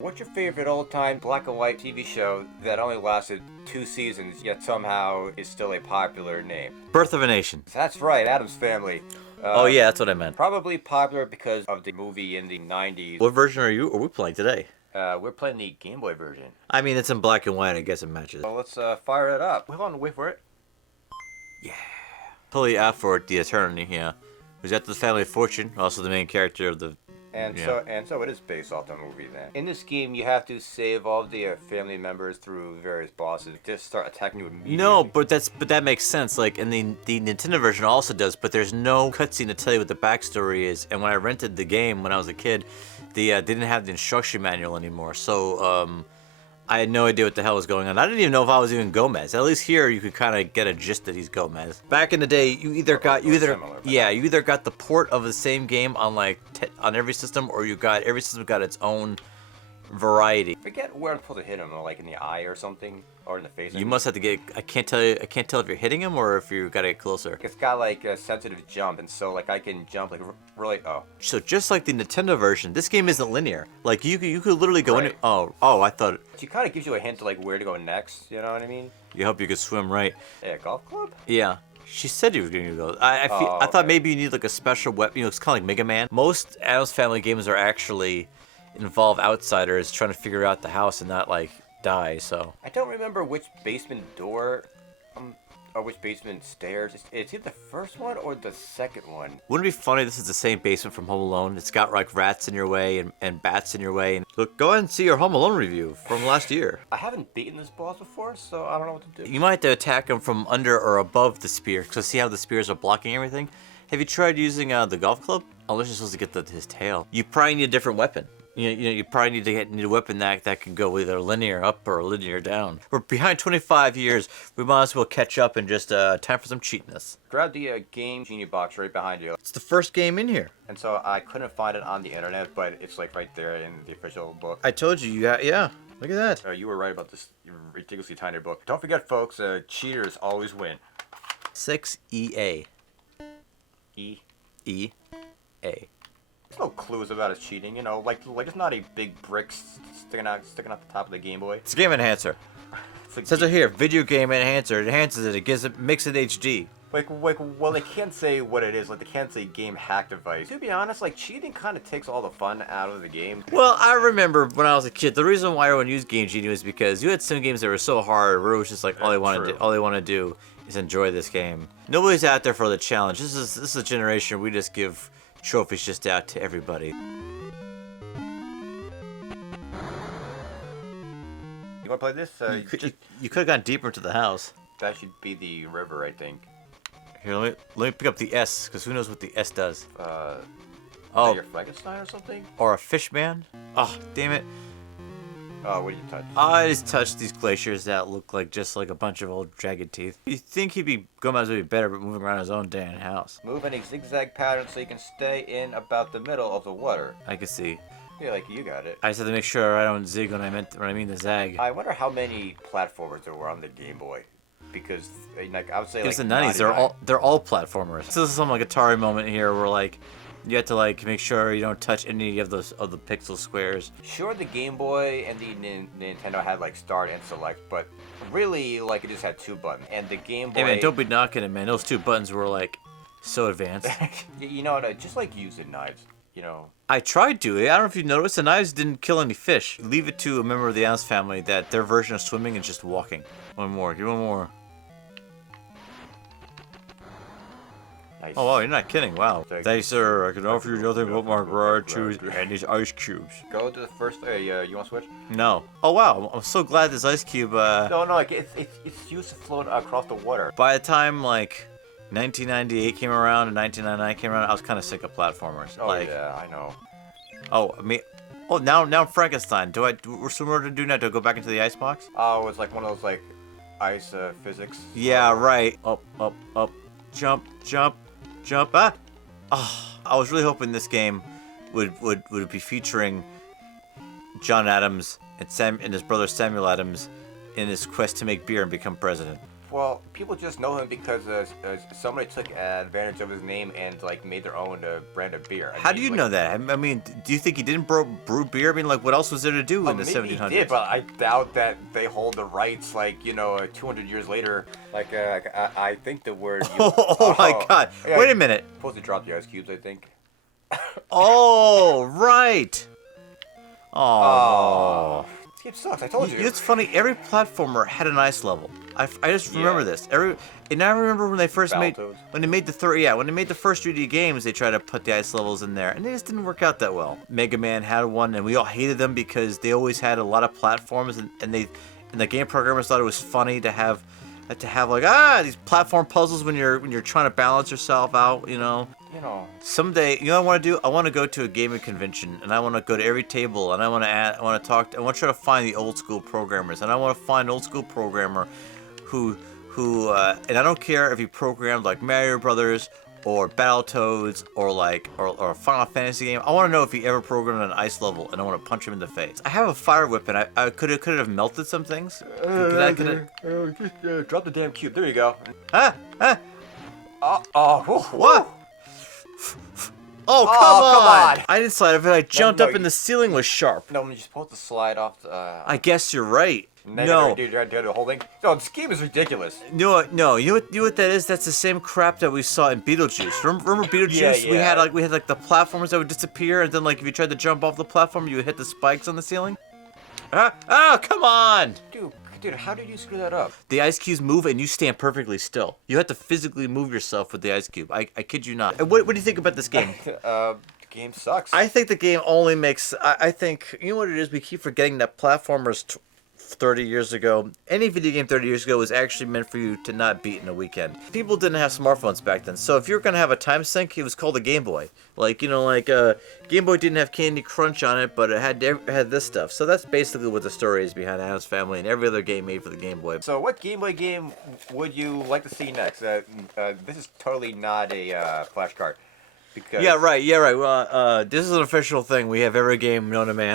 What's your favorite old-time black and white TV show that only lasted 2 seasons, yet somehow is still a popular name? Birth of a Nation. That's right, Addams Family. Oh yeah, that's what I meant. Probably popular because of the movie in the 90s. What version are we playing today? We're playing the Game Boy version. I mean, it's in black and white. I guess it matches. Well, let's fire it up. Hold on, wait for it. Yeah. Totally out for the eternity. Yeah. Who's got the family fortune? Also the main character of the. So it is based off the movie then. In this game, you have to save all the family members through various bosses. Just start attacking you immediately. No, but that makes sense. Like, and the Nintendo version also does, but there's no cutscene to tell you what the backstory is. And when I rented the game when I was a kid, they didn't have the instruction manual anymore. So I had no idea what the hell was going on. I didn't even know if I was even Gomez. At least here you could kind of get a gist that he's Gomez. Back in the day, you either got the port of the same game on on every system, or every system got its own variety. Forget where I'm supposed to hit him, like in the eye or something, or in the face. You must have to get. I can't tell if you're hitting him or if you gotta get closer. It's got like a sensitive jump, and so like I can jump like really. Oh. So just like the Nintendo version, this game isn't linear. Like you could literally go in. Oh, I thought. It kind of gives you a hint to like where to go next. You know what I mean? You hope you could swim right. Yeah, golf club. Yeah. She said you were going to go. I thought maybe you need like a special weapon. You know, it's kind of like Mega Man. Most Addams Family games are actually involve outsiders trying to figure out the house and not like die. So I don't remember which basement door, or which basement stairs. It's either the first one or the second one. Wouldn't it be funny? This is the same basement from Home Alone. It's got like rats in your way and bats in your way. And look, go ahead and see your Home Alone review from last year. I haven't beaten this boss before, so I don't know what to do. You might have to attack him from under or above the spear. So see how the spears are blocking everything. Have you tried using the golf club? Unless you're supposed to get his tail. You probably need a different weapon. You probably need a weapon that can go either linear up or linear down. We're behind 25 years. We might as well catch up and just time for some cheatiness. Grab the game Genie box right behind you. It's the first game in here. And so I couldn't find it on the internet, but it's like right there in the official book. I told you, yeah. Look at that. You were right about this ridiculously tiny book. Don't forget, folks, cheaters always win. 6EA. E. A. There's no clues about his cheating, you know, like it's not a big brick sticking out the top of the Game Boy. It's a game enhancer. It says it here, video game enhancer. It enhances it, makes it HD. Well, they can't say what it is. Like, they can't say game hack device. To be honest, like, cheating kind of takes all the fun out of the game. Well, I remember when I was a kid, the reason why everyone used Game Genie was because you had some games that were so hard, where it was just like all they want to do is enjoy this game. Nobody's out there for the challenge. This is a generation where we just give trophies just out to everybody. You want to play this? You could have gone deeper into the house. That should be the river, I think. Here, let me pick up the S, because who knows what the S does. Oh, your Frankenstein or something? Or a fish man? Oh, damn it. Oh, what did you touch? I just touched these glaciers that look like just like a bunch of old jagged teeth. You'd think Gomez would be better at moving around his own damn house. Move in a zigzag pattern so you can stay in about the middle of the water. I can see. Yeah, like you got it. I just have to make sure I don't zig when I mean the zag. I wonder how many platformers there were on the Game Boy. Because, like, I would say, it was like, the 90s. They're all platformers. This is some like Atari moment here where like you have to like make sure you don't touch any of the pixel squares. Sure, the Game Boy and the Nintendo had like start and select, but really like it just had two buttons. And the Game Boy. Hey man, don't be knocking it, man. Those two buttons were like so advanced. You know what? Just like using knives. You know. I tried to. I don't know if you noticed, the knives didn't kill any fish. Leave it to a member of the Addams family that their version of swimming is just walking. One more. Give one more. Nice. Oh wow, you're not kidding. Wow. Thanks, sir. I can offer you nothing but my gratitude and these ice cubes. Go to the first. You want to switch? No. Oh wow, I'm so glad this ice cube. No, like it's used to float across the water. By the time like 1998 came around and 1999 came around, I was kind of sick of platformers. Oh like, yeah, I know. Oh, now Frankenstein. We're similar to do now? Do I go back into the icebox? Oh, it's like one of those like ice physics. Yeah, right. Up, jump. Ah! Oh, I was really hoping this game would be featuring John Adams and his brother Samuel Adams in his quest to make beer and become president. Well, people just know him because somebody took advantage of his name and like made their own brand of beer. How do you know that? I mean, do you think he didn't brew beer? I mean, like, what else was there to do in the maybe 1700s? he did, but I doubt that they hold the rights. Like 200 years later. Like I think the word. Oh my God! Yeah, Wait a minute. Supposed to drop the ice cubes, I think. Oh right. Oh. Oh. This game sucks. I told you. It's funny. Every platformer had an ice level. I just remember this. And I remember when they first made the first 3D games, they tried to put the ice levels in there, and they just didn't work out that well. Mega Man had one, and we all hated them because they always had a lot of platforms, and the game programmers thought it was funny to have like these platform puzzles when you're trying to balance yourself out, you know. Someday, what I want to do? I want to go to a gaming convention, and I want to go to every table, and I want to try to find the old school programmers, and I want to find an old school programmer who and I don't care if he programmed like Mario Brothers or Battletoads or a Final Fantasy game. I want to know if he ever programmed an ice level, and I want to punch him in the face. I have a fire whip, and I could it have melted some things. Just drop the damn cube. There you go. Huh? What? Oh, come on! I didn't slide off it. I jumped up no, and the ceiling was sharp. No, you're supposed to slide off. I guess you're right. No. Dude, the whole thing. No, this game is ridiculous. No. You know what that is? That's the same crap that we saw in Beetlejuice. Remember Beetlejuice? Yeah. We had the platforms that would disappear, and then like if you tried to jump off the platform, you would hit the spikes on the ceiling. Oh, come on! Dude, how did you screw that up? The ice cubes move, and you stand perfectly still. You have to physically move yourself with the ice cube. I kid you not. What do you think about this game? The game sucks. I think the game only makes. I think you know what it is. We keep forgetting that platformers 30 years ago, any video game 30 years ago was actually meant for you to not beat in a weekend. People didn't have smartphones back then, so if you were gonna have a time sink, it was called a Game Boy. Game Boy didn't have Candy Crunch on it, but it had this stuff. So that's basically what the story is behind Addams Family and every other game made for the Game Boy. So what Game Boy game would you like to see next? This is totally not a flashcard. Yeah, right. Well, this is an official thing. We have every game known to man.